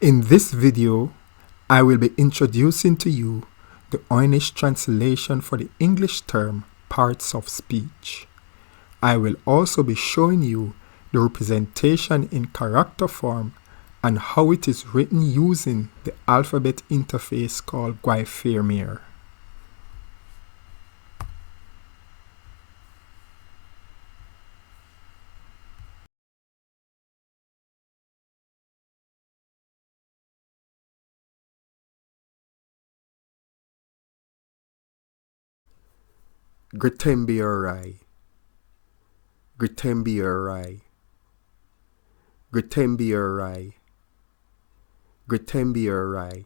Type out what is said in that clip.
In this video, I will be introducing to you the Oy'Nissh translation for the English term parts of speech. I will also be showing you the representation in character form and how it is written using the alphabet interface called Gwaifermer. Gritembirai, Gritembirai, Gritembirai, Gritembirai.